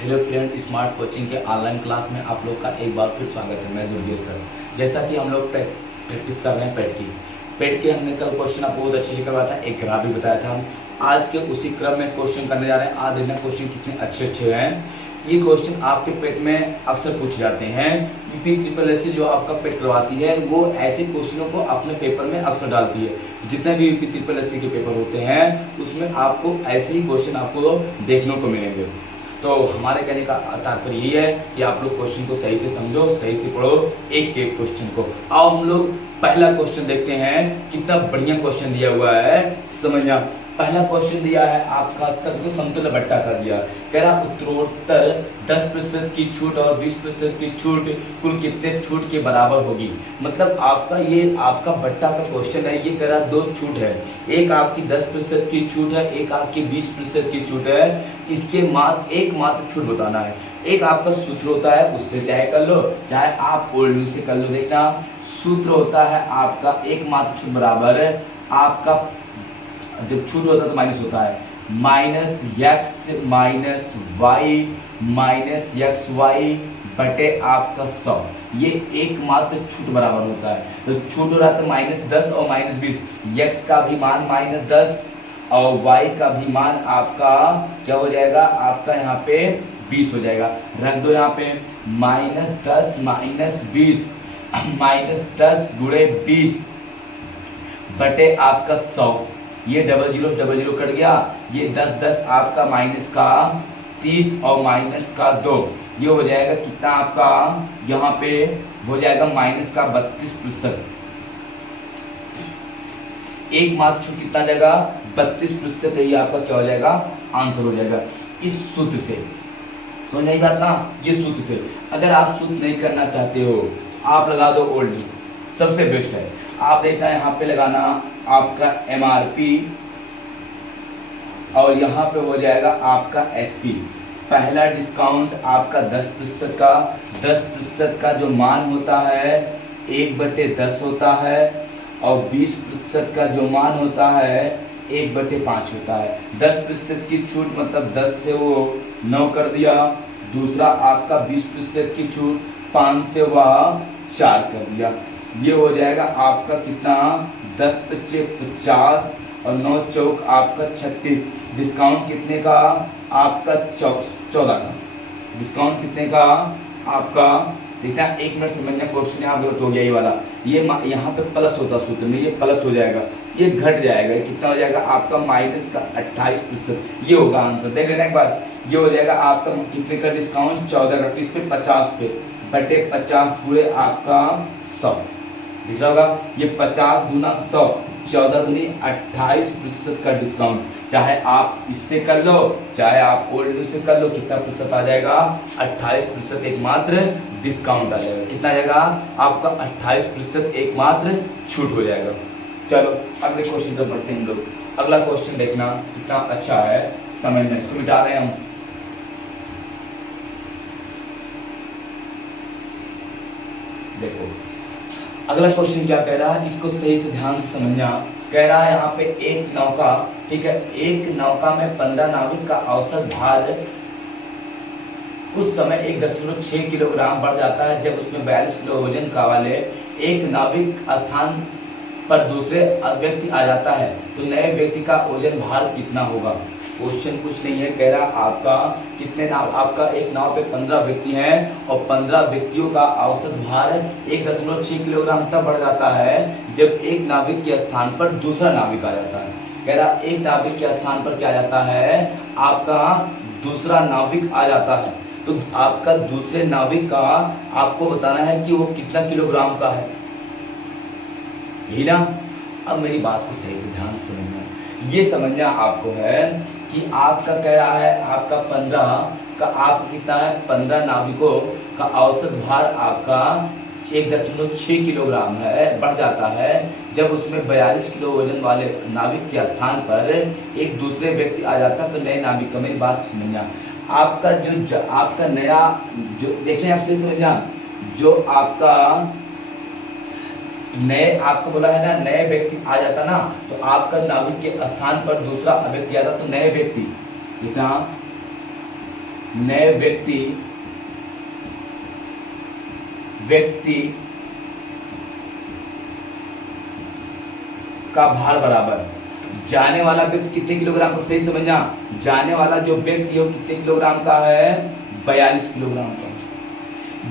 Hello friend, smart coaching के online class में आप लोग का एक बार फिर स्वागत है। मैं दुर्गेश सर। जैसा कि हम लोग प्रैक्टिस कर रहे हैं पेट के हमने कल क्वेश्चन आपको बहुत अच्छे से करवाया था, एक ग्राफ भी बताया था। आज के उसी क्रम में क्वेश्चन करने जा रहे हैं। आज देखना क्वेश्चन कितने अच्छे अच्छे हैं। ये क्वेश्चन आपके पेट में अक्सर पूछे जाते हैं। यूपी ट्रिपल एस जो आपका पेट करवाती है वो ऐसे क्वेश्चनों को अपने पेपर में अक्सर डालती है। जितने भी यूपी ट्रिपल एस के पेपर होते हैं उसमें आपको ऐसे ही क्वेश्चन आपको देखने को मिलेंगे। तो हमारे कहने का तात्पर्य यही है कि आप लोग क्वेश्चन को सही से समझो, सही से पढ़ो एक एक क्वेश्चन को। आओ हम लोग पहला क्वेश्चन देखते हैं। कितना बढ़िया क्वेश्चन दिया हुआ है, समझना। पहला क्वेश्चन दिया है आपका, इसका देखो समतुल्य भट्टा का दिया। कह रहा उत्तरोत्तर 10% की छूट और 20% की छूट कुल कितने छूट के बराबर होगी। मतलब आपका ये आपका भट्टा का क्वेश्चन है। ये कह रहा दो छूट है, एक आपकी 10% की छूट है, एक आपकी 20% की छूट है। इसके एक मात्र छूट बताना है। एक आपका सूत्र होता है, उससे चाहे कर लो चाहे आप ओल्ड से कर लो। देखना सूत्र होता है आपका एक मात्र छूट बराबर आपका, जब छूट होता है तो माइनस होता है, minus x minus y minus x y बटे आपका 100। ये एक मात्र छूट बराबर होता है। तो छूट हो रहा था -10 और -20। एक्स का भी मान -10 और y का भी मान आपका क्या हो जाएगा, आपका यहाँ पे 20 हो जाएगा। रख दो यहाँ पे -10 -20 -10 गुणे 20 बटे आपका 100। ये डबल जीरो कट गया। ये 10 आपका माइनस का 30 और माइनस का 2, ये हो जाएगा कितना आपका, यहाँ पे हो जाएगा माइनस का 32%। एक मात्र छूट कितना जाएगा, 32%। यही आपका क्या हो जाएगा, आंसर हो जाएगा। इस सूत्र से समझ नहीं बात ना, ये सूत्र से। अगर आप सूत्र नहीं करना चाहते हो आप लगा दो ओल्ड, सबसे बेस्ट है। आप देखना यहाँ पे लगाना आपका MRP और यहाँ पे हो जाएगा आपका SP। पहला डिस्काउंट आपका 10% का जो मान होता है 1/10 होता है और 20% का जो मान होता है 1/5 होता है। 10% की छूट मतलब 10 से वो 9 कर दिया। दूसरा आपका 20% की छूट 5 से वह 4 कर दिया। ये हो जाएगा आपका कितना, 10 × 50 और 9 चौक आपका 36। डिस्काउंट कितने का, आपका 14 का। डिस्काउंट कितने का आपका, देखना एक मिनट समझना, क्वेश्चन यहाँ गलत हो गया। ये वाला ये यहाँ पे प्लस होता सूत्र में, ये प्लस हो जाएगा, ये घट जाएगा। ये कितना हो जाएगा आपका माइनस का 28%। ये होगा आंसर। देख लेना एक बार। ये हो जाएगा आपका कितने का डिस्काउंट, 14 का। किस पे, 50 पे, बटे 50 पूरे आपका 100। दिख रहा होगा, ये 50 दूना 100, 14 दूनी 28% का डिस्काउंट। चाहे आप इससे कर लो चाहे आप ओल्ड से कर लो, कितना प्रतिशत आ जाएगा, 28% एकमात्र डिस्काउंट आ जाएगा। कितना आ जाएगा आपका, 28% एकमात्र छूट हो जाएगा। चलो अगले क्वेश्चन पर बढ़ते हैं हम लोग। अगला क्वेश्चन देखना कितना अच्छा है, समझना। इसको मिटा रहे हैं हम। देखो अगला क्वेश्चन क्या कह रहा है, इसको सही से ध्यान से समझना। कह रहा है यहाँ पे एक नौका, ठीक है, एक नौका में 15 नाविक का औसत भार उस समय 1.6 किलोग्राम बढ़ जाता है जब उसमें 42 किलो वजन का वाले एक नाविक स्थान पर दूसरे व्यक्ति आ जाता है तो नए व्यक्ति का वजन भार कितना होगा। क्वेश्चन कुछ नहीं है, कह रहा आपका कितने नाव, आपका एक नाव पे 15 व्यक्ति हैं और 15 व्यक्तियों का औसत भार 1.6 किलोग्राम तब बढ़ जाता है जब एक नाविक के स्थान पर दूसरा नाविक आ जाता है। कह रहा एक नाविक के स्थान पर क्या जाता है, आपका दूसरा नाविक आ जाता है। तो आपका दूसरे नाविक का आपको बताना है कि वो कितना किलोग्राम का है, यही ना। अब मेरी बात को सही से ध्यान से समझना। ये समझना आपको है कि आपका कह रहा है आपका 15 का आप कितना है, 15 नाविकों का औसत भार आपका 1.6 किलोग्राम है, बढ़ जाता है जब उसमें 42 किलो वजन वाले नाविक के स्थान पर एक दूसरे व्यक्ति आ जाता है तो नए नाविक का। मेरी बात समझना, आपका जो आपका नया जो देखने आप सही समझना, जो आपका नए आपको बोला है ना, नए व्यक्ति आ जाता ना तो आपका नाविक के स्थान पर दूसरा व्यक्ति आता तो नए व्यक्ति, नए व्यक्ति का भार बराबर, जाने वाला व्यक्ति कितने किलोग्राम का, सही समझना, जाने वाला जो व्यक्ति है वो कितने किलोग्राम का है, 42 किलोग्राम का।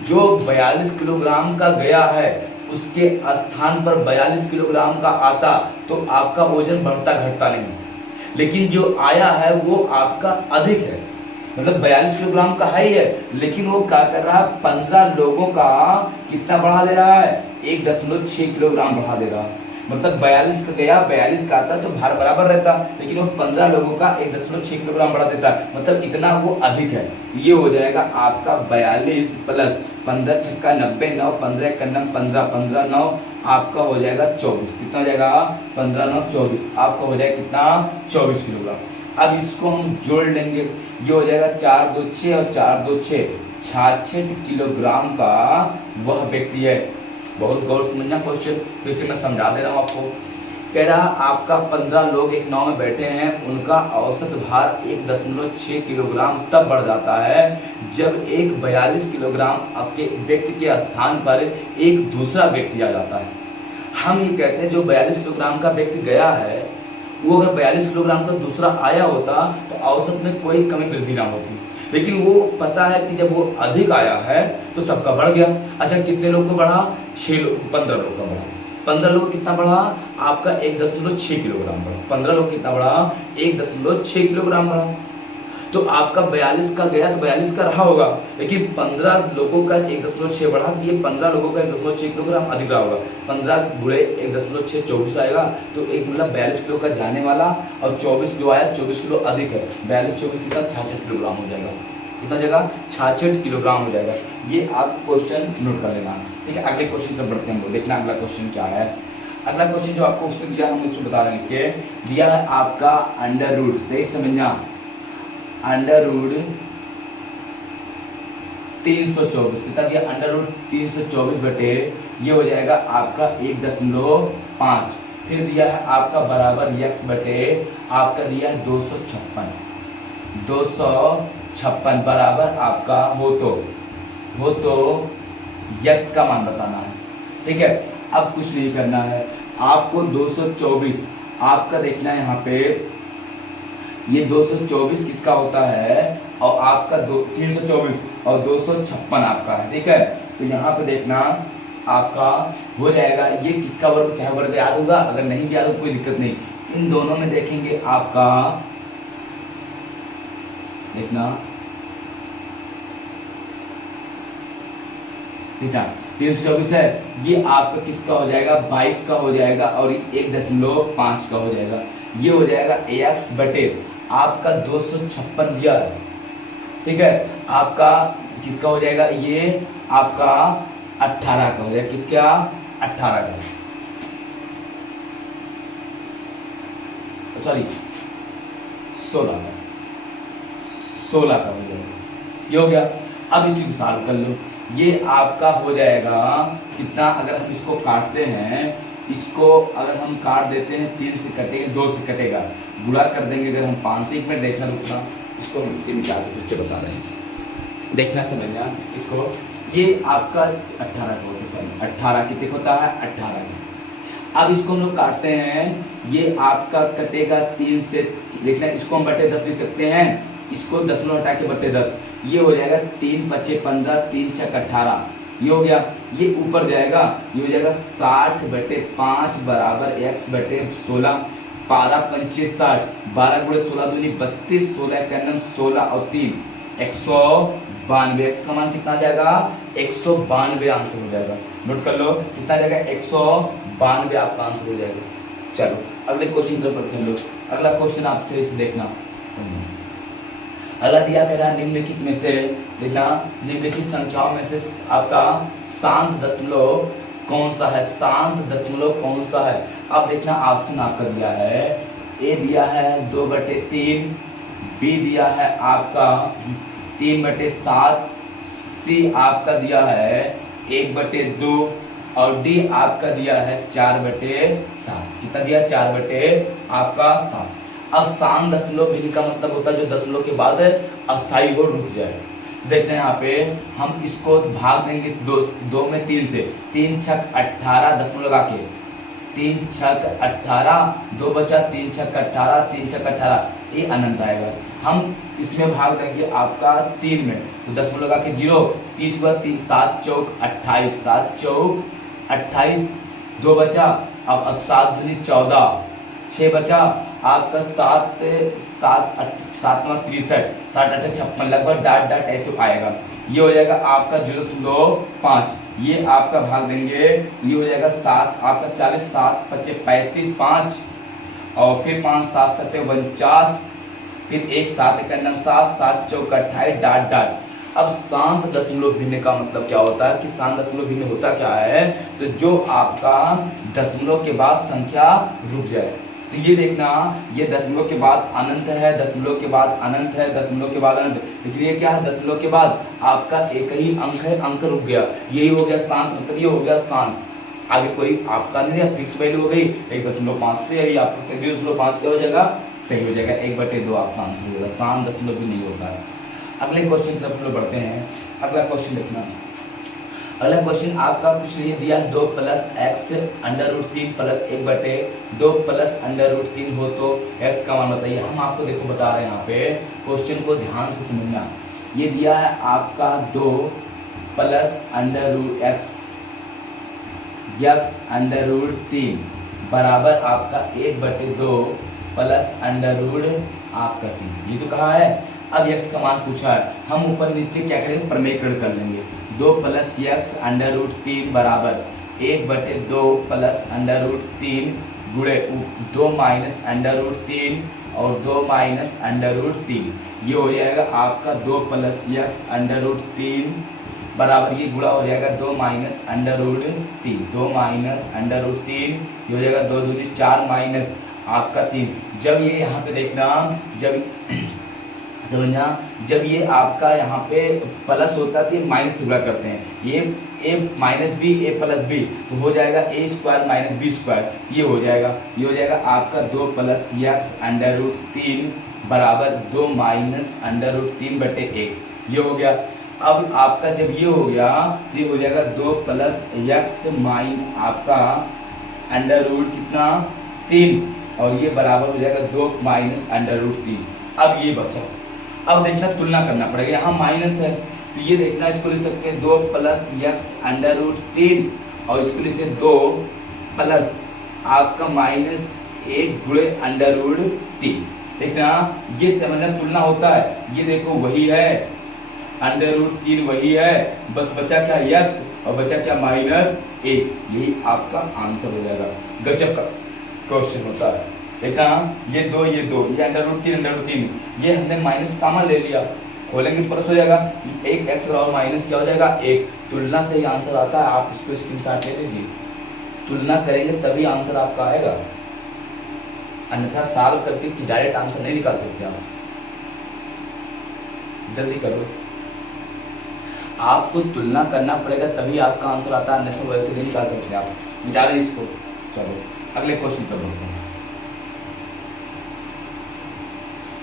जो 42 किलोग्राम का गया है उसके स्थान पर 42 किलोग्राम का आता तो आपका वजन बढ़ता घटता नहीं, लेकिन जो आया है वो आपका अधिक है, मतलब 42 किलोग्राम का है ही है, लेकिन वो क्या कर रहा है, 15 लोगों का कितना बढ़ा दे रहा है, 1.6 किलोग्राम बढ़ा दे रहा है। मतलब 42 का गया, 42 का आता तो भार बराबर रहता, लेकिन वो 15 लोगों का 1.6 किलोग्राम बढ़ा देता है, मतलब इतना वो अधिक है। ये हो जाएगा आपका 42 प्लस 15 छक्का 90, 9 15 कन्नम 15, 15 9 आपका हो जाएगा 24। कितना हो जाएगा, 15 9 24, आपका हो जाएगा कितना, 24 किलोग्राम। अब इसको हम जोड़ लेंगे, ये हो जाएगा 4 2 6 और 4 2 6, 66 किलोग्राम का वह व्यक्ति है। बहुत गौर समझना क्वेश्चन, फिर से मैं समझा दे रहा हूँ आपको। कह रहा आपका 15 लोग एक नाव में बैठे हैं, उनका औसत भार 1.6 किलोग्राम तब बढ़ जाता है जब एक 42 किलोग्राम आपके व्यक्ति के स्थान पर एक दूसरा व्यक्ति आ जाता है। हम ये कहते हैं जो 42 किलोग्राम का व्यक्ति गया है वो अगर 42 किलोग्राम का दूसरा आया होता तो औसत में कोई कमी वृद्धि ना होती, लेकिन वो पता है कि जब वो अधिक आया है तो सबका बढ़ गया। अच्छा कितने लोग को बढ़ा, 15 लोग का बढ़ा। 15 लोग कितना बढ़ा, आपका 1.6 किलोग्राम बढ़ा। 15 लोग कितना बढ़ा, 1.6 किलोग्राम बढ़ा। तो आपका 42 का गया तो 42 का रहा होगा, लेकिन 15 लोगों का 1.6 बढ़ा दिए, 15 लोगों का 1.6 किलोग्राम अधिक रहा होगा। 15 गुणे 1.6 24 आएगा, तो एक मतलब 42 किलो का जाने वाला और 24 जो आया 24 किलो अधिक है, 42 24 कितना 66 किलोग्राम हो जाएगा। कितना जगह 66 किलोग्राम हो जाएगा। ये आप क्वेश्चन नोट कर लेना, ठीक है। अगले क्वेश्चन पर बढ़ते हैं, देखना अगला क्वेश्चन क्या है। अगला क्वेश्चन जो आपको उसमें दिया हम इसमें बता रहे हैं कि दिया है आपका अंडर रूट, सही समझना, अंडर रूट 324 कितना दिया, अंडर रूट 324 बटे ये हो जाएगा आपका 1.5, फिर दिया है आपका बराबर x बटे आपका दिया है 256 बराबर आपका हो तो x का मान बताना है, ठीक है। अब कुछ नहीं करना है आपको, 224 आपका देखना है यहाँ पे, ये 224 किसका होता है और आपका 324 और 256 आपका है, ठीक है। तो यहाँ पे देखना आपका हो जाएगा, ये किसका वर्ग, चाहे वर्ग याद होगा, अगर नहीं भी याद हो कोई दिक्कत नहीं, इन दोनों में देखेंगे आपका देखना, ठीक है 324 है, ये आपका किसका हो जाएगा, 22 का हो जाएगा और 1.5 का हो जाएगा। ये हो जाएगा x बटे आपका 256 दिया है, ठीक है, आपका किसका हो जाएगा, ये आपका 18 का हो जाएगा, किसका 18 का, सॉरी 16 का हो जाएगा, ये हो गया। अब इसी को सॉल्व कर लो, ये आपका हो जाएगा कितना, अगर हम इसको काटते हैं, इसको अगर हम काट देते हैं 3 से कटेगा, 2 से कटेगा, गुणा कर देंगे अगर हम 5 से, एक मिनट देखना रुकना, इसको हम निकाल के उससे बता रहे हैं, देखना समझना इसको। ये आपका 18 का होता है, सॉरी 18 कितने होता है, 18 का। अब इसको हम लोग काटते हैं, ये आपका कटेगा 3 से, देखना इसको हम बटे 10 लिख सकते हैं, इसको 10 हटा के बटे 10, ये हो जाएगा 3 5 15, 3 6 18, ये हो गया। ये ऊपर जाएगा, ये हो जाएगा 60 बटे 5 बराबर x बटे 16, 12 पंचे 60, 12 गुणे 16 दूनी 32, 16 का 16 और 3 192, x का मान कितना आ जाएगा, 192 आंसर हो जाएगा। नोट कर लो कितना आ जाएगा, 192 आपका आंसर हो जाएगा। चलो अगले क्वेश्चन पर पढ़ते हैं लोग। अगला क्वेश्चन आपसे इसे देखना, अगला दिया गया निम्नलिखित में से, देखना निम्नलिखित संख्याओं में से आपका शांत दशमलव कौन सा है, शांत दशमलव कौन सा है। अब देखना ऑप्शन आपका दिया है, ए दिया है 2/3, बी दिया है आपका 3/7, सी आपका दिया है 1/2 और डी आपका दिया है 4/7। कितना दिया, 4 बटे आपका 7। अब शांत दशमलव भिन्न का मतलब होता है जो दशमलव के बाद अस्थायी हो, रुक जाए। देखते हैं यहाँ पे हम इसको भाग देंगे दो में 3 से, 3 छक 18 दशमलव लगा के, 3 छक 18, 2 बचा, 3 छक 18, 3 छक 18, ये अनंत आएगा। हम इसमें भाग देंगे आपका 3 में, तो दशमलव लगा के 0, 30 हुआ, 3 7 चौक 28, 7 चौक 28, 2 बचा, अब 7 दूनी 14, 6 बचा आपका 7 7 63, 7 8 56, लगभग डाट डाट ऐसे आएगा। ये हो जाएगा आपका 0.5, ये आपका भाग देंगे, ये हो जाएगा 7 आपका 40, 7 25 35, 5 और फिर 5 7 7 49, फिर 1 7 1 7, 7 चौक 28, डाट डाट। अब शांत दशमलव भिन्न का मतलब क्या होता है कि शांत दशमलव भिन्न होता क्या है, तो जो आपका दशमलव के बाद संख्या रुक जाए। तो ये देखना, ये दशमलव के बाद अनंत है, दशमलव के बाद अनंत है, दशमलव के बाद अनंत, लेकिन ये क्या है, दशमलव के बाद आपका एक ही अंक है, अंक रुक गया, यही हो गया शांत, मतलब ये हो गया शांत। आगे कोई आपका नहीं है, फिक्स वैल्यू हो गई 1.5 पे, यही आपका 0.5 क्या हो जाएगा, सही हो जाएगा, 1/2 आपका आंसर हो जाएगा, शांत दशमलव भी नहीं होता है। अगले क्वेश्चन की तरफ हम लोग बढ़ते हैं। अगला क्वेश्चन देखना, अगला क्वेश्चन आपका कुछ नहीं दिया, 2 + x √3 + 1/2 + √3 हो तो x का मान बताइए। हम आपको देखो बता रहे हैं यहाँ पे, क्वेश्चन को ध्यान से समझना। ये दिया है आपका 2 + √x √3 बराबर आपका 1/2 + आपका 3, ये तो कहा है। अब x का मान पूछा है, हम ऊपर नीचे क्या करेंगे, प्रमेयकरण कर लेंगे। 2 + x √3 बराबर 1/2 + √3 गुणे 2 - √3 और 2 - √3, ये हो जाएगा आपका 2 + x √3 बराबर, ये गुणा हो जाएगा 2 - √3, 2 - √3, ये हो जाएगा 2 दूनी 4 माइनस आपका 3। जब ये यहाँ पे देखना, जब समझना, जब ये आपका यहाँ पे प्लस होता है तो ये माइनस से गुणा करते हैं, ये a - b a + b, तो हो जाएगा a² - b², ये हो जाएगा, ये हो जाएगा आपका 2 + x √3 बराबर 2 - √3/1, ये हो गया। अब आपका जब ये हो गया तो ये हो जाएगा 2 + x आपका √ कितना 3, और ये बराबर हो जाएगा 2 - √3। अब ये बचा, अब देखना तुलना करना पड़ेगा, यहाँ माइनस है तो ये देखना, इसको लिख सकते हैं 2 + x √3 और इसको लिख सकते 2 प्लस आपका -1 गुणे √3। देखना ये समझना तुलना होता है, ये देखो वही है √3 वही है, बस बचा क्या x और बचा क्या -1, यही आपका आंसर हो जाएगा। गजब का क्वेश्चन होता है। देखना ये 2 ये √3 ये हमने माइनस कॉमन ले लिया, खोलेंगे प्लस हो जाएगा, एक x और माइनस क्या हो जाएगा 1। तुलना से ही आंसर आता है, आप इसको स्क्रीनशॉट ले लीजिए, तुलना करेंगे तभी आंसर आपका आएगा, अन्यथा सॉल्व करके डायरेक्ट आंसर नहीं निकाल सकते आप। जल्दी करो, आपको तुलना करना पड़ेगा तभी आपका आंसर आता है, अन्यथा वैसे नहीं निकाल सकते आप। मिटा लें इसको। चलो अगले क्वेश्चन पर बढ़ते हैं।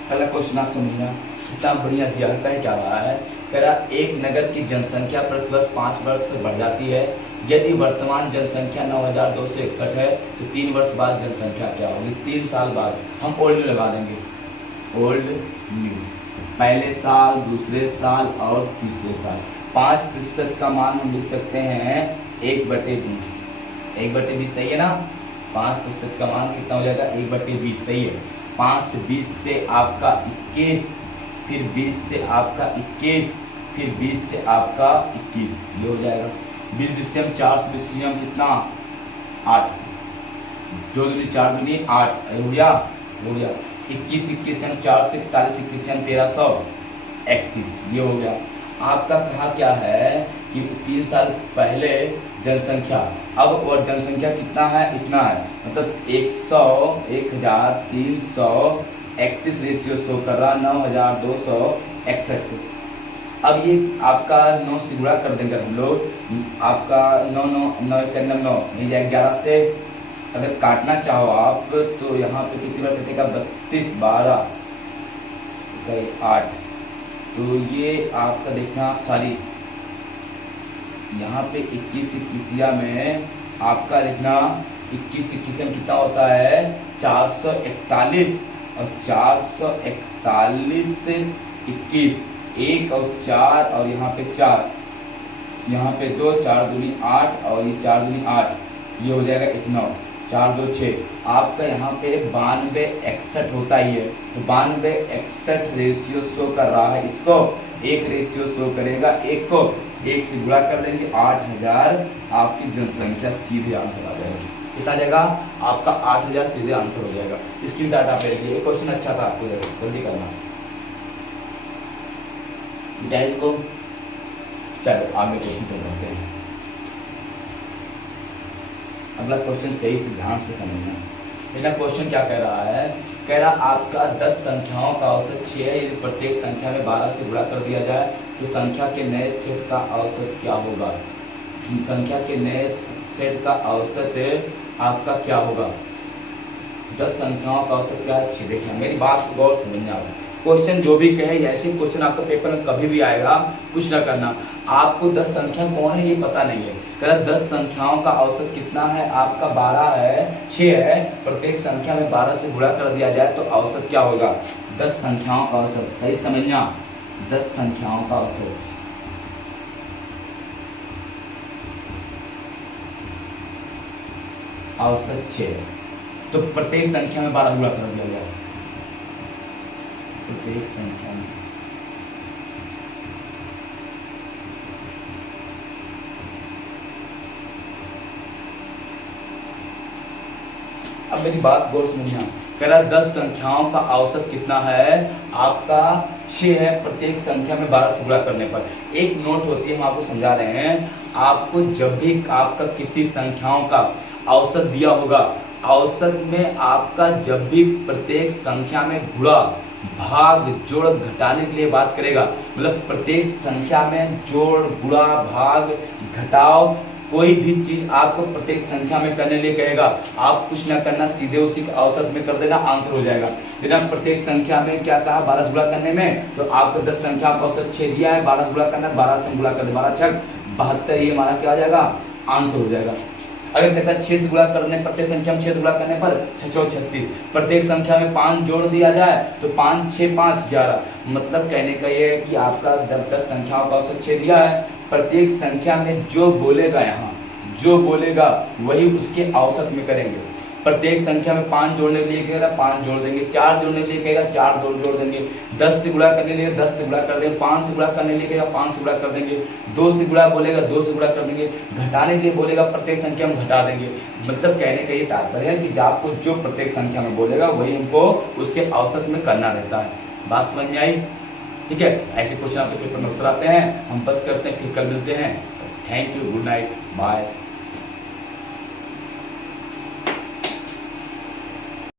अगला क्वेश्चन आप समझना, कितना बढ़िया दिया है, कह क्या रहा है, कह रहा एक नगर की जनसंख्या प्रतिवर्ष 5 वर्ष से बढ़ जाती है, यदि वर्तमान जनसंख्या 9261 है तो 3 वर्ष बाद जनसंख्या क्या होगी, 3 साल बाद। हम ओल्ड में लगा देंगे, ओल्ड न्यू, पहले साल, दूसरे साल और तीसरे साल। 5% का मान हम लिख सकते हैं 1/20, 1/20 सही है ना, 5% का मान कितना हो जाएगा 1/20 सही है। 5 से 20 से आपका 21, फिर 20 से आपका 21, फिर 20 से आपका 21, ये हो जाएगा। 20 से 4 से कितना 8, 2 दूनी 4 दूनी 8, हो गया, हो गया। 21 से 4 से 41, 21 से 1331, ये हो गया। आपका कहा क्या है कि 3 साल पहले जनसंख्या, अब और जनसंख्या कितना है, इतना है, मतलब 1331 रेशियो शो कर रहा 9261 को। अब ये आपका 9 से गुणा कर देंगे हम लोग, आपका 9 9 9 9 9 नहीं जाए 11 से अगर काटना चाहो आप तो यहाँ पे कितनी बार कटेगा, 32 12 8, तो ये आपका देखना सॉरी यहाँ पे 21 21 में आपका देखना 21 21 में कितना होता है 441, और 441 से 21 1 और 4 और यहाँ पे 4, यहाँ पे 2 4 दूनी 8 और ये 4 दूनी 8, ये हो जाएगा 9 4 2 6। आपका यहाँ पे 92 61 होता ही है, तो 92 61 रेशियो शो कर रहा है, इसको एक रेशियो शो करेगा, एक को एक से गुणा कर देंगे 8000, आपकी जनसंख्या सीधे आंसर आ जाएगा। कितना आ जाएगा आपका 8000 सीधे आंसर हो जाएगा। स्क्रीनशॉट आप ले लीजिए, ये क्वेश्चन अच्छा था, आपको जल्दी करना बेटा इसको। चलो आगे क्वेश्चन पे बढ़ते हैं। अगला क्वेश्चन सही से ध्यान से समझना। मेरा क्वेश्चन क्या कह रहा है, कह रहा आपका 10 संख्याओं का औसत 6 है, यदि प्रत्येक संख्या में 12 से गुणा कर दिया जाए तो संख्या के नए सेट का औसत क्या होगा। संख्या के नए सेट का औसत आपका क्या होगा। 10 संख्याओं का औसत क्या है 6। देखिए मेरी बात को गौर समझना, क्वेश्चन जो भी कहे ऐसे क्वेश्चन आपका पेपर में कभी भी आएगा, कुछ ना करना, आपको 10 संख्या कौन है ये पता नहीं है। कह 10 संख्याओं का औसत कितना है आपका 12 है 6 है, प्रत्येक संख्या में 12 से गुणा कर दिया जाए तो औसत क्या होगा। 10 संख्याओं का औसत, सही समझना, 10 संख्याओं का औसत औसत 6, तो प्रत्येक संख्या में 12 गुणा कर दिया जाए, प्रत्येक संख्या में अब मेरी बात गौर समझना। कह रहा 10 संख्याओं का औसत कितना है आपका 6 है, प्रत्येक संख्या में 12 से गुणा करने पर। एक नोट होती है, हम आपको समझा रहे हैं, आपको जब भी आपका किसी संख्याओं का औसत दिया होगा, औसत में आपका जब भी प्रत्येक संख्या में गुणा भाग जोड़ घटाने के लिए बात करेगा, मतलब प्रत्येक संख्या में जोड़ गुणा भाग घटाव कोई भी चीज आपको प्रत्येक संख्या में करने लिए कहेगा, आप कुछ ना करना, सीधे उसी के औसत में कर देना, आंसर हो जाएगा। जब प्रत्येक संख्या में क्या कहा 12 से गुणा करने में, तो आपको 10 संख्या का औसत 6 दिया है, 12 से गुणा करना, 12 से गुणा कर दे, 12 छक 72, ये हमारा क्या आ जाएगा आंसर हो जाएगा। अगर कहता है 6 से गुणा करने, प्रत्येक संख्या में 6 से गुणा करने पर 6 और 36, प्रत्येक संख्या में 5 जोड़ दिया जाए तो 5 6 5 11, मतलब कहने का ये है कि आपका जब 10 संख्याओं का औसत 6 दिया है, प्रत्येक संख्या में जो बोलेगा, यहाँ जो बोलेगा वही उसके औसत में करेंगे। प्रत्येक संख्या में 5 जोड़ने के लिए कहेगा 5 जोड़ देंगे, 4 जोड़ने के लिए कहेगा 4 जोड़ देंगे, 10 से गुणा करने के लिए 10 से गुणा कर देंगे, 5 से गुणा करने के लिए कहेगा 5 से गुणा कर देंगे, 2 से गुणा बोलेगा 2 से गुणा कर देंगे, घटाने के लिए बोलेगा प्रत्येक संख्या में घटा देंगे। मतलब कहने का ये तात्पर्य है कि आपको जो प्रत्येक संख्या में बोलेगा वही हमको उसके औसत में करना रहता है। बात समझ में आई? ठीक है, ऐसे क्वेश्चन आपके पेपर में अक्सर आते हैं, हम बस करते हैं, फिर कल मिलते हैं। Thank you, good night, bye.